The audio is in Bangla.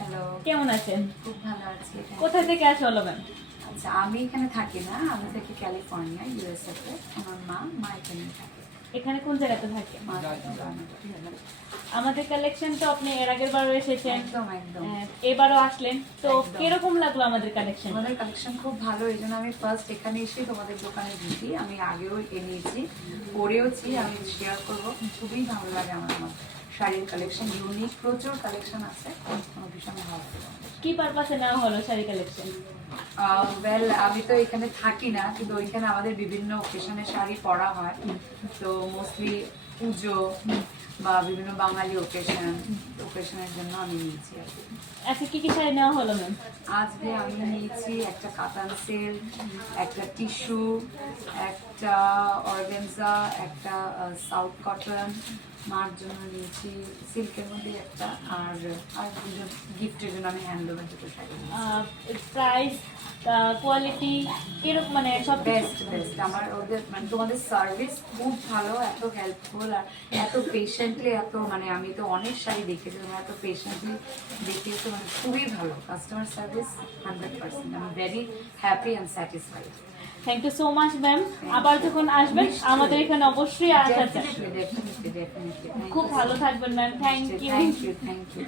হ্যালো, কেমন আছেন? খুব ভালো আছি। কোথা থেকে আসা হলো ম্যাম? আচ্ছা, আমি এখানে থাকি না, আমি থাকি ক্যালিফোর্নিয়া, ইউএসএ তে। আমার মা এখানে থাকে। এখানে কোন জায়গাতে থাকেন? মা থাকে। আমাদের কালেকশন তো আপনি এর আগের বারও এসেছেন, একদম একদম এবারও আসলেন, তো একদম। কিরকম লাগলো আমাদের কালেকশন? তোমাদের কালেকশন খুব ভালো, এই জন্য আমি ফার্স্ট এখানে এসে তোমাদের দোকানে ঢুকি। আমি আগেও নিয়েছি, পরেওছি, আমি শেয়ার করবো। খুবই ভালো লাগে আমার শাড়ির কালেকশন, ইউনিক প্রচুর কালেকশন আছে। আমার ভীষণ ভালো লাগে। কি পারপাসে নেওয়া হলো শাড়ি কালেকশন? ওয়েল, আমি তো এখানে থাকি না, কিন্তু ওইখানে আমাদের বিভিন্ন অকেশনে শাড়ি পরা হয়। তো মোস্টলি পুজো বা বিভিন্ন বাঙালি ওকেশনের জন্য আমি নিয়েছি আর কি। আচ্ছা, কি কি শাড়ি নেওয়া হলো ম্যাম? আজকে আমি নিয়েছি একটা কাতান সিল্ক, একটা টিস্যু, একটা অর্গানজা, একটা সাউথ কটন। মার জন্য নিয়েছি সিল্কের মধ্যে একটা, আর দুজন গিফটের জন্য আমি হ্যান্ডলুমের দুটো শাড়ি নিয়েছি। প্রাইস, কোয়ালিটি কিরকম, মানে সব বেস্ট আমার ওদের মানে তোমাদের সার্ভিস খুব ভালো, এত হেল্পফুল আর এত পেশেন্টলি, এত মানে আমি তো অনেক শাড়ি দেখেছি, তোমরা এত পেশেন্টলি দেখিয়েছো, মানে খুবই ভালো কাস্টমার সার্ভিস 100%। আমি very happy and satisfied. Thank you so much ma'am. আবার যখন আসবেন আমাদের এখানে অবশ্যই আসা চাই। ডেফিনেটলি খুব ভালো থাকবেন ma'am. Thank you. Thank you